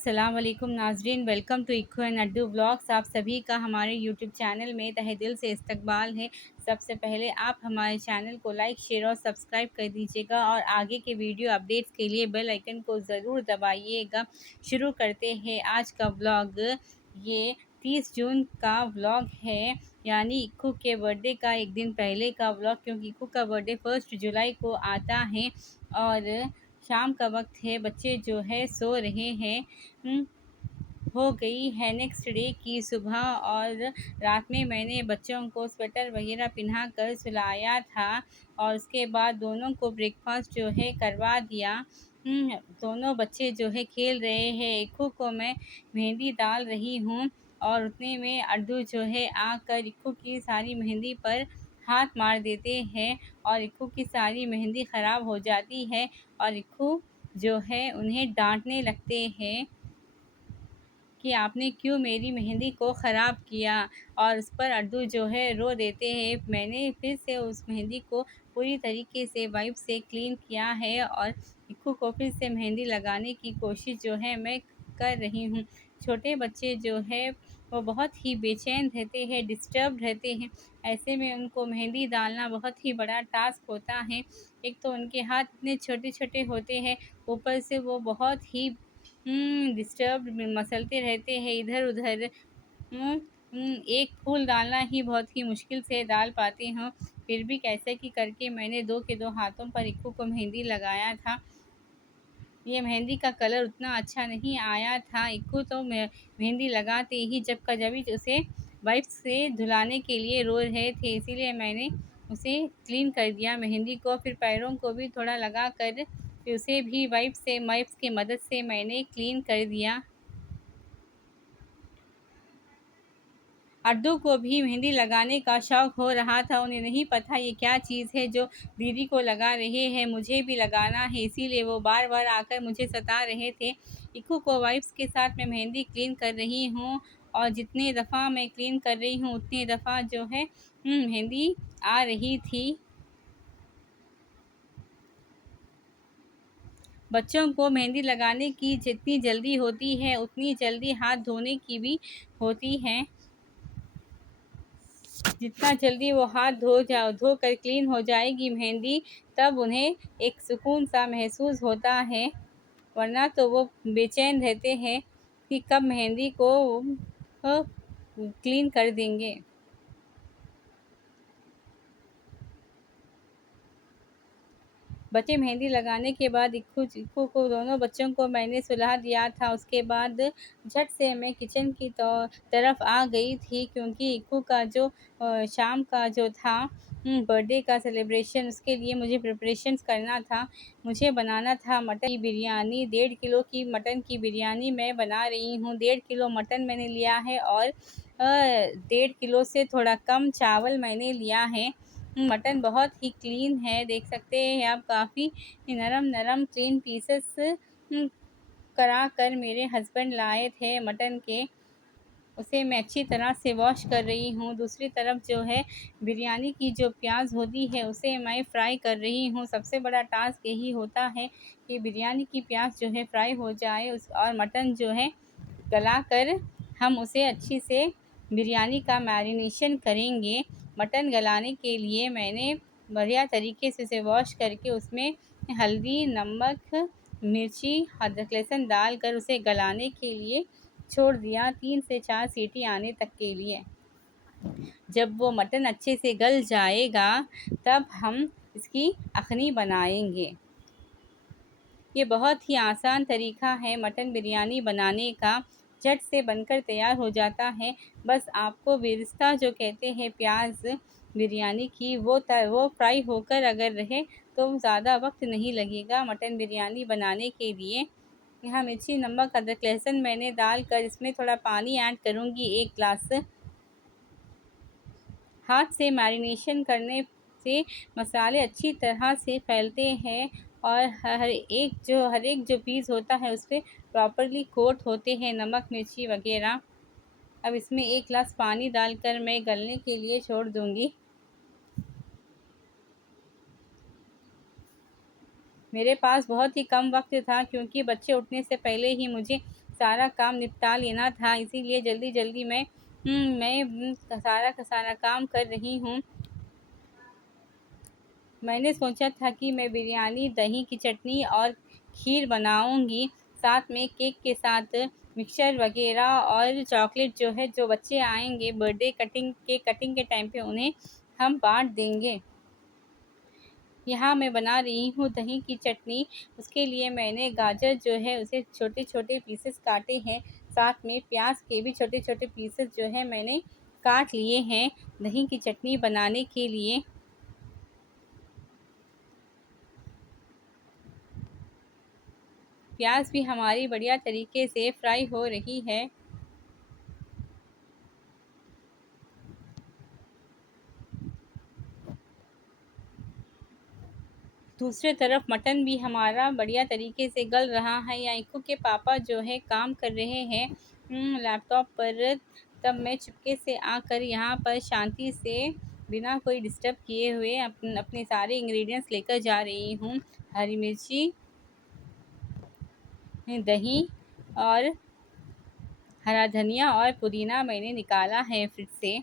अस्सलाम वालेकुम नाज़रीन, वेलकम टू इक्को एंड अड्डू व्लॉग्स। आप सभी का हमारे यूट्यूब चैनल में तहे दिल से इस्तकबाल है। सबसे पहले आप हमारे चैनल को लाइक, शेयर और सब्सक्राइब कर दीजिएगा और आगे के वीडियो अपडेट्स के लिए बेल आइकन को ज़रूर दबाइएगा। शुरू करते हैं आज का व्लॉग। ये 30 जून का व्लॉग है, यानी इक्कू के बर्थडे का एक दिन पहले का व्लॉग, क्योंकि इक्कू का बर्थडे 1 जुलाई को आता है और शाम का वक्त है। बच्चे जो है सो रहे हैं। हो गई है नेक्स्ट डे की सुबह और रात में मैंने बच्चों को स्वेटर वगैरह पहना कर सुलाया था और उसके बाद दोनों को ब्रेकफास्ट जो है करवा दिया। दोनों बच्चे जो है खेल रहे हैं। इक्कू को मैं मेहंदी डाल रही हूँ और उतने में अड्डू जो है आकर इक्कू की सारी मेहंदी पर हाथ मार देते हैं और इक्कू की सारी मेहंदी ख़राब हो जाती है और इक्कू जो है उन्हें डांटने लगते हैं कि आपने क्यों मेरी मेहंदी को ख़राब किया, और उस पर अड्डू जो है रो देते हैं। मैंने फिर से उस मेहंदी को पूरी तरीके से वाइप से क्लीन किया है और इक्कू को फिर से मेहंदी लगाने की कोशिश जो है मैं कर रही हूँ। छोटे बच्चे जो है वो बहुत ही बेचैन रहते हैं, डिस्टर्ब रहते हैं। ऐसे में उनको मेहंदी डालना बहुत ही बड़ा टास्क होता है। एक तो उनके हाथ इतने छोटे-छोटे होते हैं, ऊपर से वो बहुत ही डिस्टर्ब मसलते रहते हैं इधर-उधर। एक फूल डालना ही बहुत ही मुश्किल से डाल पाती हूँ। फिर भी कैसे कि करके मैंने 2 के 2 हाथों पर इक्कू को मेहंदी लगाया था। ये मेहंदी का कलर उतना अच्छा नहीं आया था। इक्कू तो मेहंदी लगाते ही जब का जभी उसे वाइप से धुलाने के लिए रो रहे थे, इसीलिए मैंने उसे क्लीन कर दिया मेहंदी को। फिर पैरों को भी थोड़ा लगा कर फिर उसे भी वाइप्स की मदद से मैंने क्लीन कर दिया। अड्डू को भी मेहंदी लगाने का शौक़ हो रहा था। उन्हें नहीं पता ये क्या चीज़ है जो दीदी को लगा रहे हैं, मुझे भी लगाना है, इसीलिए वो बार-बार आकर मुझे सता रहे थे। इक्कू को वाइप्स के साथ मैं मेहंदी क्लीन कर रही हूँ और जितनी दफ़ा मैं क्लीन कर रही हूँ उतनी दफ़ा जो है मेहंदी आ रही थी। बच्चों को मेहंदी लगाने की जितनी जल्दी होती है उतनी जल्दी हाथ धोने की भी होती है। जितना जल्दी वो हाथ धोकर क्लीन हो जाएगी मेहंदी, तब उन्हें एक सुकून सा महसूस होता है, वरना तो वो बेचैन रहते हैं कि कब मेहंदी को क्लीन कर देंगे। बच्चे मेहंदी लगाने के बाद इक्कू को दोनों बच्चों को मैंने सुला दिया था। उसके बाद झट से मैं किचन की तरफ आ गई थी, क्योंकि इक्कू का जो शाम का जो था बर्थडे का सेलिब्रेशन, उसके लिए मुझे प्रिपरेशंस करना था। मुझे बनाना था मटन की बिरयानी। 1.5 किलो की मटन की बिरयानी मैं बना रही हूँ। 1.5 किलो मटन मैंने लिया है और 1.5 किलो से थोड़ा कम चावल मैंने लिया है। मटन बहुत ही क्लीन है, देख सकते हैं आप, काफ़ी नरम-नरम क्लीन पीसेस करा कर मेरे हस्बैंड लाए थे मटन के। उसे मैं अच्छी तरह से वॉश कर रही हूँ। दूसरी तरफ जो है बिरयानी की जो प्याज़ होती है उसे मैं फ्राई कर रही हूँ। सबसे बड़ा टास्क यही होता है कि बिरयानी की प्याज़ जो है फ्राई हो जाए और मटन जो है गलाकर हम उसे अच्छी से बिरयानी का मैरिनेशन करेंगे। मटन गलाने के लिए मैंने बढ़िया तरीके से उसे वॉश करके उसमें हल्दी, नमक, मिर्ची, अदरक, लहसुन डालकर उसे गलाने के लिए छोड़ दिया 3 से 4 सीटी आने तक के लिए। जब वो मटन अच्छे से गल जाएगा तब हम इसकी अखनी बनाएंगे। ये बहुत ही आसान तरीका है मटन बिरयानी बनाने का, झट से बनकर तैयार हो जाता है। बस आपको बेरिस्ता जो कहते हैं प्याज़ बिरयानी की, वो फ्राई होकर अगर रहे तो ज़्यादा वक्त नहीं लगेगा मटन बिरयानी बनाने के लिए। यहाँ मिर्ची, नमक, अदरक, लहसुन मैंने डालकर इसमें थोड़ा पानी ऐड करूँगी 1 ग्लास। हाथ से मैरिनेशन करने से मसाले अच्छी तरह से फैलते हैं और हर एक जो पीस होता है उसपे प्रॉपरली कोट होते हैं नमक, मिर्ची वग़ैरह। अब इसमें 1 ग्लास पानी डालकर मैं गलने के लिए छोड़ दूँगी। मेरे पास बहुत ही कम वक्त था, क्योंकि बच्चे उठने से पहले ही मुझे सारा काम निपटा लेना था, इसीलिए जल्दी-जल्दी मैं सारा का सारा काम कर रही हूँ। मैंने सोचा था कि मैं बिरयानी, दही की चटनी और खीर बनाऊँगी, साथ में केक के साथ मिक्सचर वग़ैरह और चॉकलेट जो है, जो बच्चे आएँगे बर्थडे कटिंग के टाइम पे उन्हें हम बाँट देंगे। यहाँ मैं बना रही हूँ दही की चटनी, उसके लिए मैंने गाजर जो है उसे छोटे-छोटे पीसेस काटे हैं, साथ में प्याज के भी छोटे-छोटे पीसेस जो है मैंने काट लिए हैं दही की चटनी बनाने के लिए। प्याज भी हमारी बढ़िया तरीके से फ्राई हो रही है। दूसरी तरफ मटन भी हमारा बढ़िया तरीके से गल रहा है। यहाँ इक्कू के पापा जो है काम कर रहे हैं लैपटॉप पर, तब मैं चुपके से आकर यहाँ पर शांति से बिना कोई डिस्टर्ब किए हुए अपने सारे इंग्रेडिएंट्स लेकर जा रही हूँ। हरी मिर्ची, दही और हरा धनिया और पुदीना मैंने निकाला है फ्रिज से।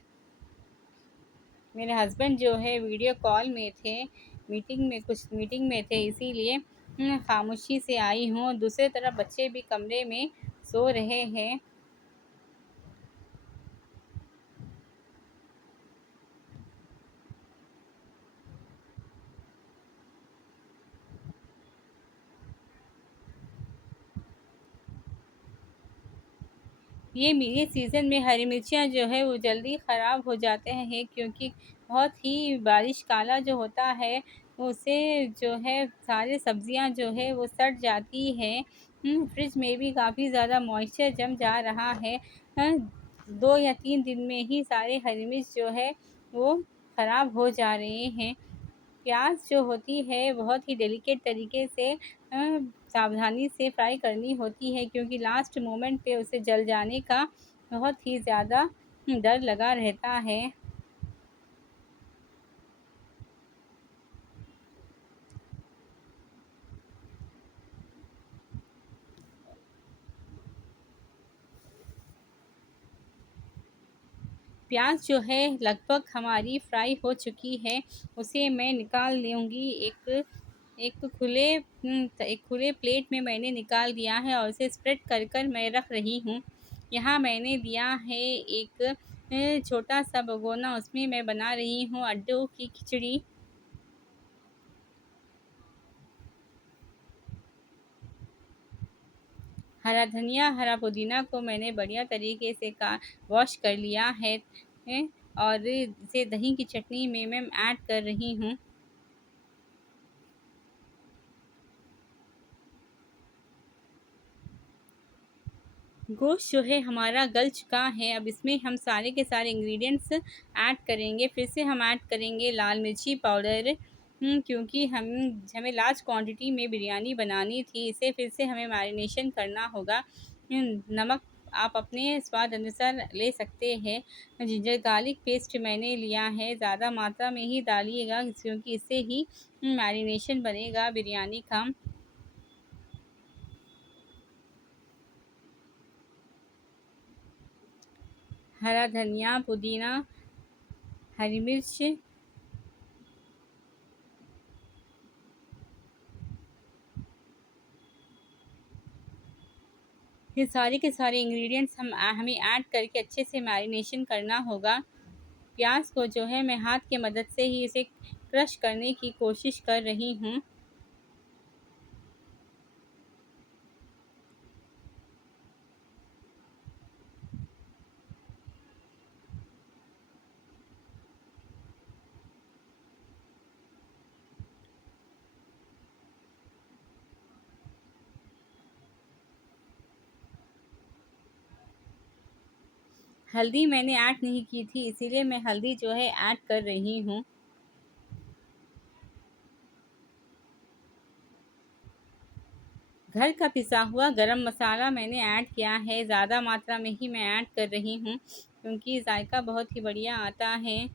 मेरे हस्बैंड जो है वीडियो कॉल में थे, मीटिंग में थे, इसीलिए खामोशी से आई हूँ। दूसरी तरफ बच्चे भी कमरे में सो रहे हैं। ये सीज़न में हरी मिर्चियाँ जो है वो जल्दी ख़राब हो जाते हैं, क्योंकि बहुत ही बारिश काला जो होता है उससे जो है सारी सब्ज़ियाँ जो है वो सड़ जाती हैं। फ्रिज में भी काफ़ी ज़्यादा मॉइस्चर जम जा रहा है। 2 या 3 दिन में ही सारे हरी मिर्च जो है वो ख़राब हो जा रहे हैं। प्याज़ जो होती है बहुत ही डेलिकेट तरीके से सावधानी से फ्राई करनी होती है, क्योंकि लास्ट मोमेंट पे उसे जल जाने का बहुत ही ज़्यादा डर लगा रहता है। प्याज़ जो है लगभग हमारी फ्राई हो चुकी है, उसे मैं निकाल लूँगी। एक खुले प्लेट में मैंने निकाल दिया है और उसे स्प्रेड कर मैं रख रही हूँ। यहाँ मैंने लिया है एक छोटा-सा भगोना, उसमें मैं बना रही हूँ अड्डू की खिचड़ी। हरा धनिया, हरा पुदीना को मैंने बढ़िया तरीके से का वॉश कर लिया है और इसे दही की चटनी में मैं ऐड कर रही हूँ। गोश्त जो है हमारा गल चुका है, अब इसमें हम सारे के सारे इंग्रेडिएंट्स ऐड करेंगे। फिर से हम ऐड करेंगे लाल मिर्ची पाउडर, क्योंकि हमें लार्ज क्वांटिटी में बिरयानी बनानी थी, इसे फिर से हमें मैरिनेशन करना होगा। नमक आप अपने स्वाद अनुसार ले सकते हैं। जिंजर गार्लिक पेस्ट मैंने लिया है, ज़्यादा मात्रा में ही डालिएगा, क्योंकि इससे ही मैरिनेशन बनेगा बिरयानी का। हरा धनिया, पुदीना, हरी मिर्च, ये सारे के सारे इंग्रेडिएंट्स हमें ऐड करके अच्छे से मैरिनेशन करना होगा। प्याज को जो है मैं हाथ की मदद से ही इसे क्रश करने की कोशिश कर रही हूँ। हल्दी मैंने ऐड नहीं की थी, इसीलिए मैं हल्दी जो है ऐड कर रही हूँ। घर का पिसा हुआ गरम मसाला मैंने ऐड किया है, ज़्यादा मात्रा में ही मैं ऐड कर रही हूँ, क्योंकि जायका बहुत ही बढ़िया आता है।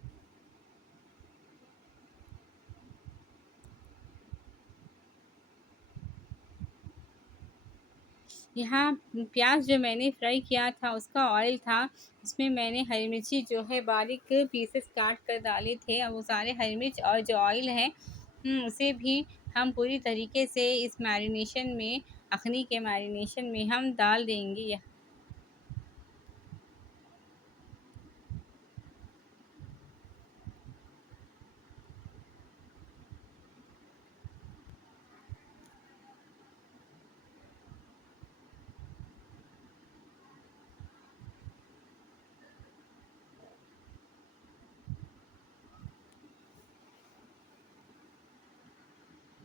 यहाँ प्याज़ जो मैंने फ्राई किया था उसका ऑयल था, उसमें मैंने हरी मिर्ची जो है बारीक पीसेस काट कर डाले थे, और वो सारे हरी मिर्च और जो ऑयल है उसे भी हम पूरी तरीके से इस मैरिनेशन में, अखनी के मैरिनेशन में हम डाल देंगे।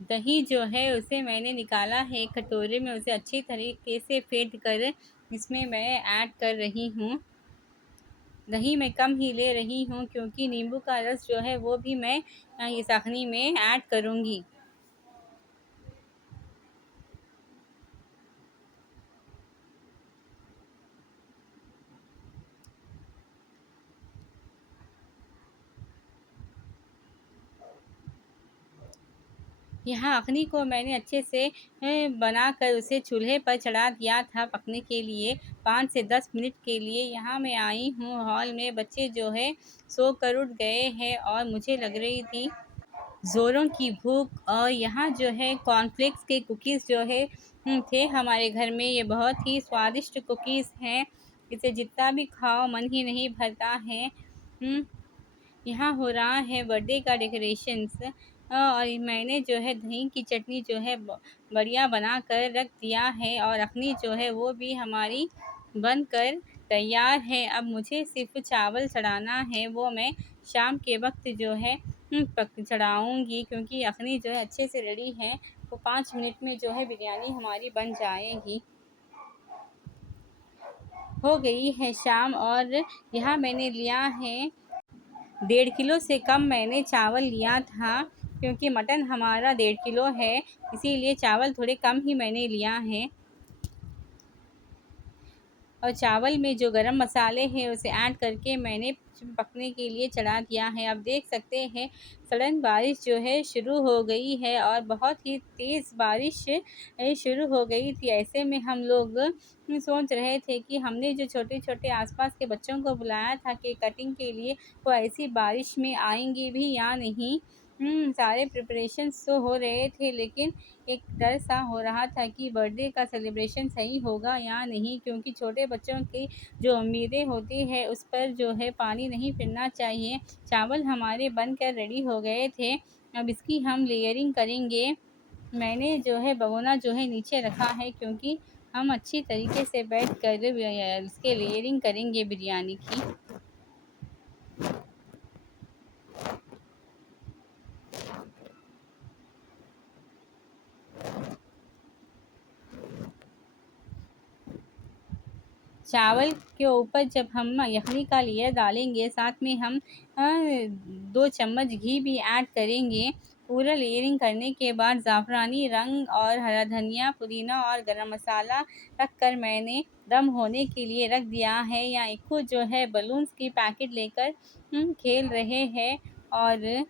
दही जो है उसे मैंने निकाला है एक कटोरे में, उसे अच्छी तरीके से फेंट कर इसमें मैं ऐड कर रही हूँ। दही मैं कम ही ले रही हूँ क्योंकि नींबू का रस जो है वो भी मैं इस अखनी में ऐड करूँगी। यहाँ अखनी को मैंने अच्छे से बनाकर उसे चूल्हे पर चढ़ा दिया था पकने के लिए 5 से 10 मिनट के लिए। यहाँ मैं आई हूँ हॉल में, बच्चे जो है सो कर उठ गए हैं और मुझे लग रही थी ज़ोरों की भूख, और यहाँ जो है कॉर्नफ्लेक्स के कुकीज़ जो है थे हमारे घर में। ये बहुत ही स्वादिष्ट कुकीज़ हैं, इसे जितना भी खाओ मन ही नहीं भरता है। यहाँ हो रहा है बर्थडे का डेकोरेशंस, और मैंने जो है दही की चटनी जो है बढ़िया बना कर रख दिया है, और अखनी जो है वो भी हमारी बनकर तैयार है। अब मुझे सिर्फ चावल चढ़ाना है, वो मैं शाम के वक्त जो है पक चढ़ाऊँगी, क्योंकि अखनी जो है अच्छे से रेडी है, तो 5 मिनट में जो है बिरयानी हमारी बन जाएगी। हो गई है शाम, और यहाँ मैंने लिया है 1.5 किलो से कम मैंने चावल लिया था, क्योंकि मटन हमारा 1.5 किलो है, इसीलिए चावल थोड़े कम ही मैंने लिया है। और चावल में जो गरम मसाले हैं उसे ऐड करके मैंने पकने के लिए चढ़ा दिया है। अब देख सकते हैं सडन बारिश जो है शुरू हो गई है, और बहुत ही तेज़ बारिश शुरू हो गई थी। ऐसे में हम लोग सोच रहे थे कि हमने जो छोटे-छोटे आस-पास के बच्चों को बुलाया था केक कटिंग के लिए, वो ऐसी बारिश में आएँगे भी या नहीं। सारे प्रिपरेशंस तो हो रहे थे, लेकिन एक डर सा हो रहा था कि बर्थडे का सेलिब्रेशन सही होगा या नहीं, क्योंकि छोटे बच्चों की जो उम्मीदें होती हैं उस पर जो है पानी नहीं फिरना चाहिए। चावल हमारे बनकर रेडी हो गए थे, अब इसकी हम लेयरिंग करेंगे। मैंने जो है भगोना जो है नीचे रखा है, क्योंकि हम अच्छी तरीके से बैठकर इसके लेयरिंग करेंगे बिरयानी की। चावल के ऊपर जब हम यखनी का लेयर डालेंगे, साथ में हम 2 चम्मच घी भी ऐड करेंगे। पूरा लेयरिंग करने के बाद ज़ाफ़रानी रंग और हरा धनिया, पुदीना और गरम मसाला रख कर मैंने दम होने के लिए रख दिया है। यहाँ इक्कू जो है बलून्स की पैकेट लेकर खेल रहे हैं, और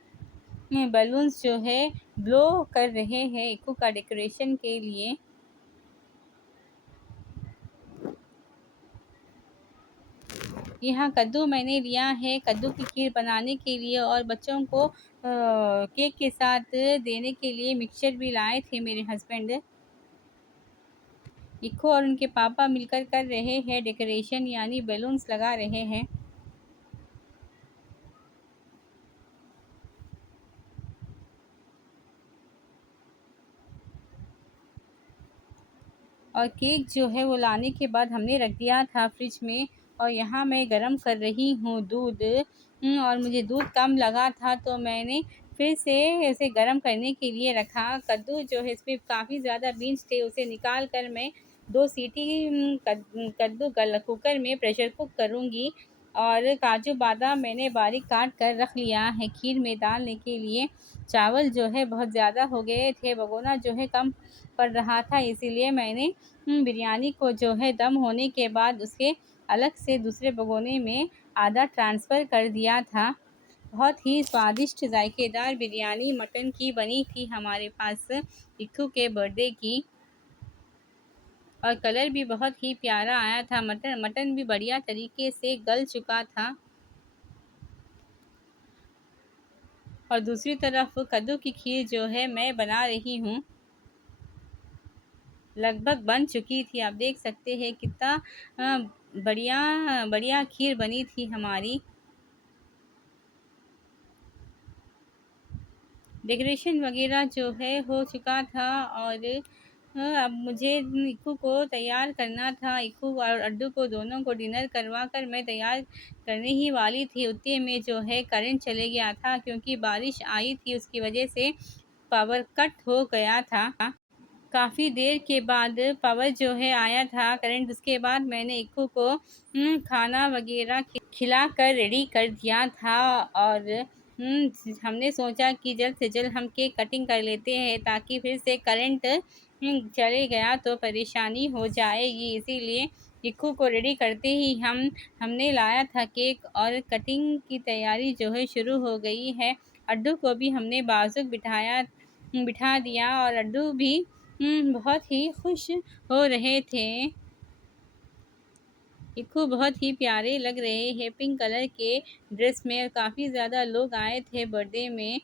बलून्स जो है ब्लो कर रहे हैं इक्कू का डेकोरेशन के लिए। यहाँ कद्दू मैंने लिया है कद्दू की खीर बनाने के लिए, और बच्चों को केक के साथ देने के लिए मिक्सचर भी लाए थे मेरे हस्बैंड। इक्को और उनके पापा मिलकर कर रहे हैं डेकोरेशन, यानी बैलून्स लगा रहे हैं। और केक जो है वो लाने के बाद हमने रख दिया था फ्रिज में, और यहाँ मैं गरम कर रही हूँ दूध। और मुझे दूध कम लगा था, तो मैंने फिर से इसे गरम करने के लिए रखा। कद्दू जो है इसमें काफ़ी ज़्यादा बीन्स थे, उसे निकाल कर मैं 2 सीटी कद्दू गल कुकर में प्रेशर कुक करूँगी। और काजू बादाम मैंने बारीक काट कर रख लिया है खीर में डालने के लिए। चावल जो है बहुत ज़्यादा हो गए थे, भगोना जो है कम पड़ रहा था, इसीलिए मैंने बिरयानी को जो है दम होने के बाद उसके अलग से दूसरे भगोने में आधा ट्रांसफ़र कर दिया था। बहुत ही स्वादिष्ट ज़ायकेदार बिरयानी मटन की बनी थी हमारे पास इक्कू के बर्थडे की। और कलर भी बहुत ही प्यारा आया था। मटन मटन भी बढ़िया तरीके से गल चुका था। और दूसरी तरफ कद्दू की खीर जो है मैं बना रही हूँ, लगभग बन चुकी थी। आप देख सकते हैं कितना बढ़िया बढ़िया खीर बनी थी हमारी। डेकोरेशन वगैरह जो है हो चुका था। और अब मुझे इक्कू को तैयार करना था। इक्कू और अड्डू को दोनों को डिनर करवा कर मैं तैयार करने ही वाली थी, उतने में जो है करंट चले गया था, क्योंकि बारिश आई थी उसकी वजह से पावर कट हो गया था। काफ़ी देर के बाद पावर जो है आया था, करंट। उसके बाद मैंने इक्कू को खाना वगैरह खिला कर रेडी कर दिया था। और हमने सोचा कि जल्द से जल्द हम केक कटिंग कर लेते हैं, ताकि फिर से करंट चले गया तो परेशानी हो जाएगी। इसीलिए इक्कू को रेडी करते ही हमने लाया था केक, और कटिंग की तैयारी जो है शुरू हो गई है। अड्डू को भी हमने बाजू बिठा दिया, और अड्डू भी बहुत ही खुश हो रहे थे। इक्कू बहुत ही प्यारे लग रहे हैं पिंक कलर के ड्रेस में, और काफ़ी ज़्यादा लोग आए थे बर्थडे में।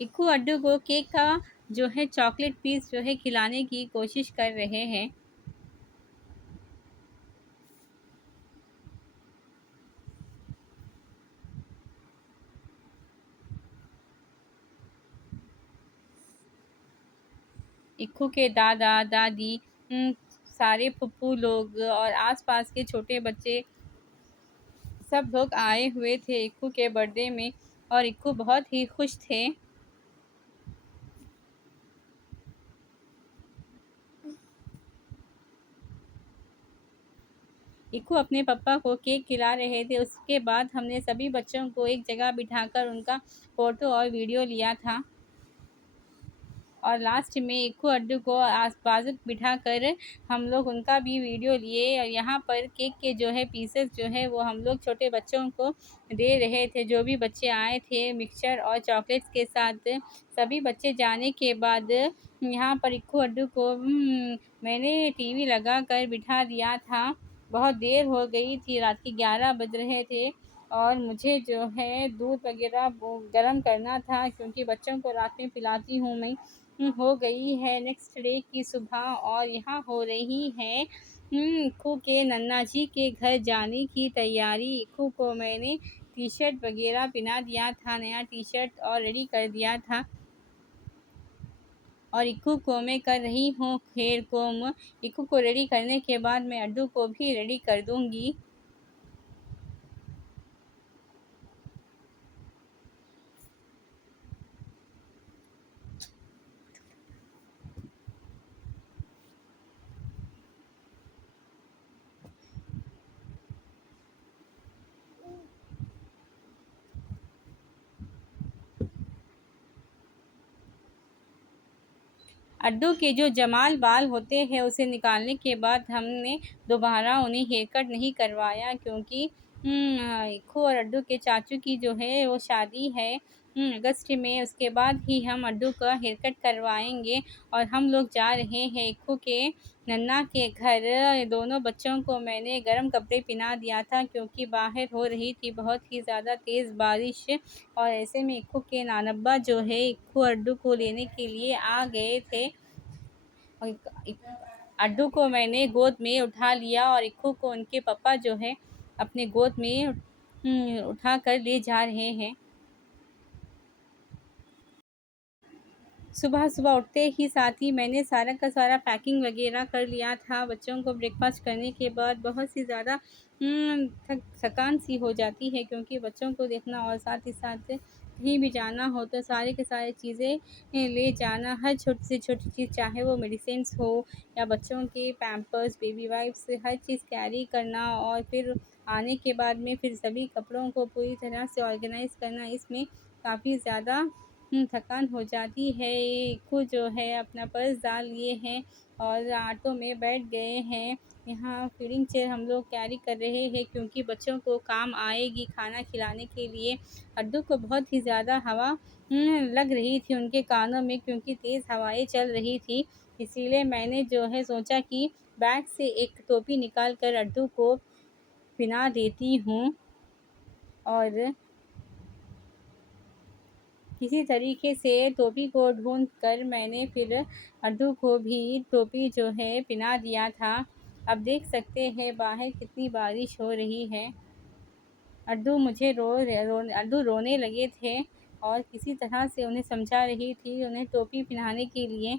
इक्कू अड्डू को केक का जो है चॉकलेट पीस जो है खिलाने की कोशिश कर रहे हैं। इक्कू के दादा दादी, सारे फुप्पू लोग और आसपास के छोटे बच्चे सब लोग आए हुए थे इक्कू के बर्थडे में, और इक्कू बहुत ही खुश थे। इक्कू अपने पापा को केक खिला रहे थे। उसके बाद हमने सभी बच्चों को एक जगह बिठाकर उनका फ़ोटो और वीडियो लिया था। और लास्ट में इक्कू अड्डू को बाजू बिठा कर हम लोग उनका भी वीडियो लिए। और यहाँ पर केक के जो है पीसेस जो है वो हम लोग छोटे बच्चों को दे रहे थे, जो भी बच्चे आए थे मिक्सचर और चॉकलेट्स के साथ। सभी बच्चे जाने के बाद यहाँ पर इक्कू अड्डू को मैंने टीवी लगा कर बिठा दिया था। बहुत देर हो गई थी, रात के 11 बज रहे थे, और मुझे जो है दूध वगैरह वो गर्म करना था, क्योंकि बच्चों को रात में पिलाती हूँ मैं। हो गई है नेक्स्ट डे की सुबह, और यहाँ हो रही है इक्कू के नन्ना जी के घर जाने की तैयारी। इक्कू को मैंने टी शर्ट वगैरह पहना दिया था, नया टी शर्ट, और रेडी कर दिया था। और इक्कू को मैं कर रही हूँ हेयर कोम। इक्कू को रेडी करने के बाद मैं अड्डू को भी रेडी कर दूँगी। अड्डू के जो जमाल बाल होते हैं उसे निकालने के बाद हमने दोबारा उन्हें हेयर कट नहीं करवाया, क्योंकि इक्कू और अड्डू के चाचू की जो है वो शादी है अगस्त में। उसके बाद ही हम अड्डू का हेयर कट करवाएंगे। और हम लोग जा रहे हैं इक्कू के नन्ना के घर। दोनों बच्चों को मैंने गर्म कपड़े पहना दिया था, क्योंकि बाहर हो रही थी बहुत ही ज़्यादा तेज़ बारिश। और ऐसे में इक्कू के नानब्बा जो है इक्कू अड्डू को लेने के लिए आ गए थे। और अड्डू को मैंने गोद में उठा लिया, और इक्कू को उनके पापा जो है अपने गोद में उठा कर ले जा रहे हैं। सुबह सुबह उठते ही साथ ही मैंने सारा का सारा पैकिंग वगैरह कर लिया था। बच्चों को ब्रेकफास्ट करने के बाद बहुत सी ज़्यादा थकान सी हो जाती है, क्योंकि बच्चों को देखना और साथ ही साथ कहीं भी जाना हो तो सारे के सारे चीज़ें ले जाना। हर छोटी से छोटी चीज़, चाहे वो मेडिसिन्स हो या बच्चों के पैम्पर्स, बेबी वाइप्स, हर चीज़ कैरी करना। और फिर आने के बाद में फिर सभी कपड़ों को पूरी तरह से ऑर्गेनाइज़ करना, इसमें काफ़ी ज़्यादा थकान हो जाती है। इक्कू जो है अपना पर्स डाल लिए हैं और ऑटो में बैठ गए हैं। यहाँ फीडिंग चेयर हम लोग कैरी कर रहे हैं क्योंकि बच्चों को काम आएगी खाना खिलाने के लिए। अड्डू को बहुत ही ज़्यादा हवा लग रही थी उनके कानों में क्योंकि तेज़ हवाएँ चल रही थी। इसीलिए मैंने जो है सोचा कि बैग से एक टोपी निकाल कर अड्डू को पहना देती हूँ और किसी तरीके से टोपी को ढूँढ कर मैंने फिर अड्डू को भी टोपी जो है पहना दिया था। अब देख सकते हैं बाहर कितनी बारिश हो रही है। अड्डू रोने लगे थे और किसी तरह से उन्हें समझा रही थी उन्हें टोपी पहनाने के लिए।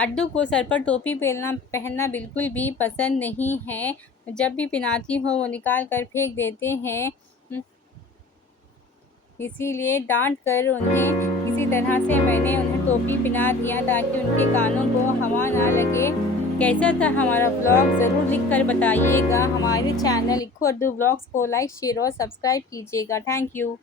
अड्डू को सर पर टोपी पहनना बिल्कुल भी पसंद नहीं है। जब भी पहनाती हूँ वो निकाल कर फेंक देते हैं। इसीलिए डांट कर उन्हें किसी तरह से मैंने उन्हें टोपी पहना दिया ताकि उनके कानों को हवा ना लगे। कैसा था हमारा व्लॉग ज़रूर लिख कर बताइएगा। हमारे चैनल इक्कू अड्डू व्लॉग्स को लाइक शेयर और सब्सक्राइब कीजिएगा। Thank you.